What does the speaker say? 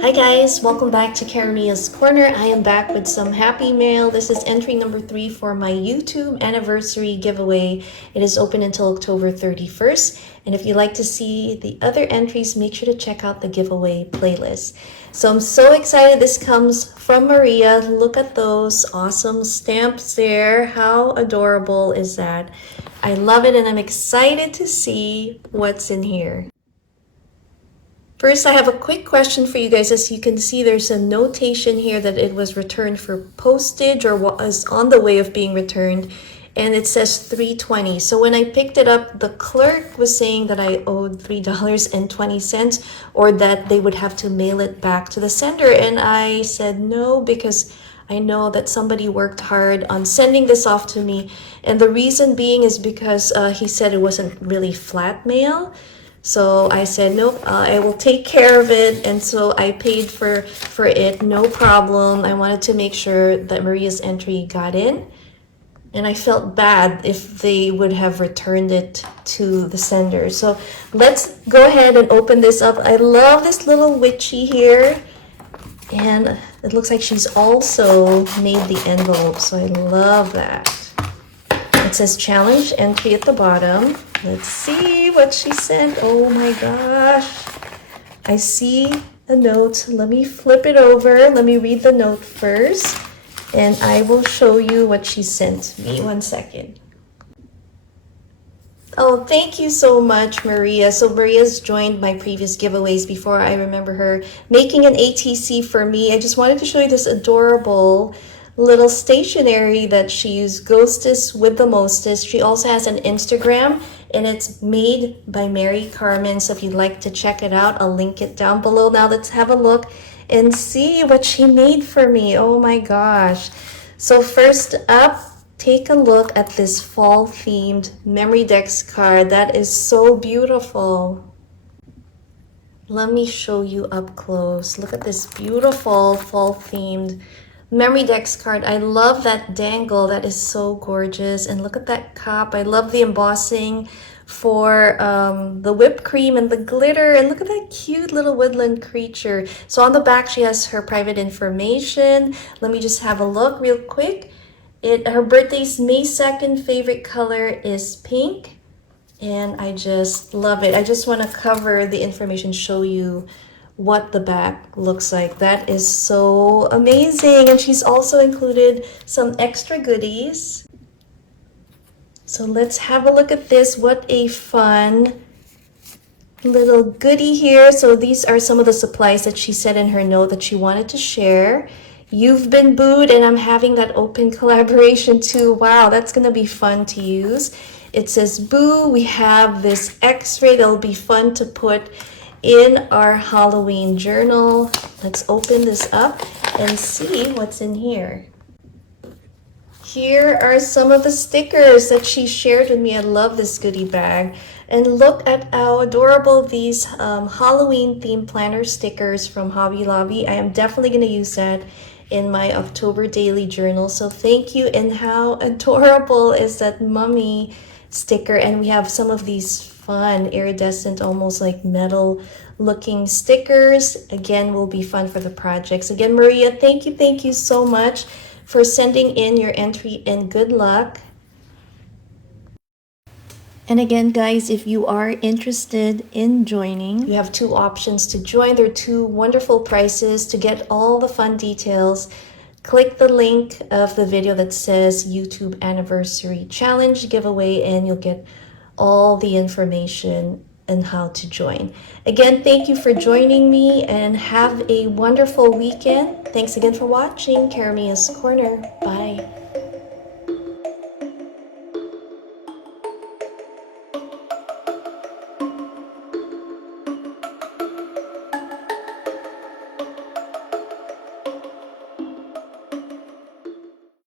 Hi guys, welcome back to Karamia's Corner. I am back with some happy mail. This is entry number 3 for my YouTube anniversary giveaway. It is open until October 31st. And if you'd like to see the other entries, make sure to check out the giveaway playlist. So I'm so excited. This comes from Maria. Look at those awesome stamps there. How adorable is that? I love it and I'm excited to see what's in here. First, I have a quick question for you guys. As you can see, there's a notation here that it was returned for postage or was on the way of being returned, and it says $3.20. So when I picked it up, the clerk was saying that I owed $3.20 or that they would have to mail it back to the sender, and I said no because I know that somebody worked hard on sending this off to me, and the reason being is because he said it wasn't really flat mail. So I said, nope, I will take care of it. And so I paid for it, no problem. I wanted to make sure that Maria's entry got in. And I felt bad if they would have returned it to the sender. So let's go ahead and open this up. I love this little witchy here. And it looks like she's also made the envelope. So I love that. It says challenge entry at the bottom. Let's see what she sent. Oh my gosh. I see a note. Let me flip it over. Let me read the note first. And I will show you what she sent me. 1 second. Oh, thank you so much, Maria. So Maria's joined my previous giveaways before. I remember her making an ATC for me. I just wanted to show you this adorable little stationery that she used, Ghostess with the Mostest. She also has an Instagram, and it's Made by Mary Carmen. So if you'd like to check it out, I'll link it down below. Now let's have a look and see what she made for me. Oh my gosh. So first up, take a look at this fall themed memory decks card. That is so beautiful. Let me show you up close. Look at this beautiful fall themed memory decks card. I love that dangle. That is so gorgeous. And look at that cup. I love the embossing for the whipped cream and the glitter. And look at that cute little woodland creature. So on the back, she has her private information. Let me just have a look real quick. Her birthday's May 2nd. Favorite color is pink. And I just love it. I just want to cover the information, show you what the back looks like. That is so amazing. And she's also included some extra goodies. So let's have a look at this. What a fun little goodie here. So these are some of the supplies that she said in her note that she wanted to share. You've been booed, and I'm having that open collaboration too. Wow, that's gonna be fun to use. It says boo. We have this x-ray that'll be fun to put in our Halloween journal. Let's open this up and see what's in here. Here are some of the stickers that she shared with me. I love this goodie bag. And look at how adorable these Halloween themed planner stickers from Hobby Lobby. I am definitely going to use that in my October daily journal. So thank you. And how adorable is that mummy sticker? And we have some of these fun iridescent, almost like metal looking stickers. Again, will be fun for the projects. Again, Maria, thank you so much for sending in your entry, and good luck. And again, guys, if you are interested in joining, you have 2 options to join. There are 2 wonderful prices. To get all the fun details, click the link of the video that says YouTube Anniversary Challenge Giveaway, and you'll get all the information and how to join. Again, thank you for joining me, and have a wonderful weekend. Thanks again for watching Karamia's Corner. Bye.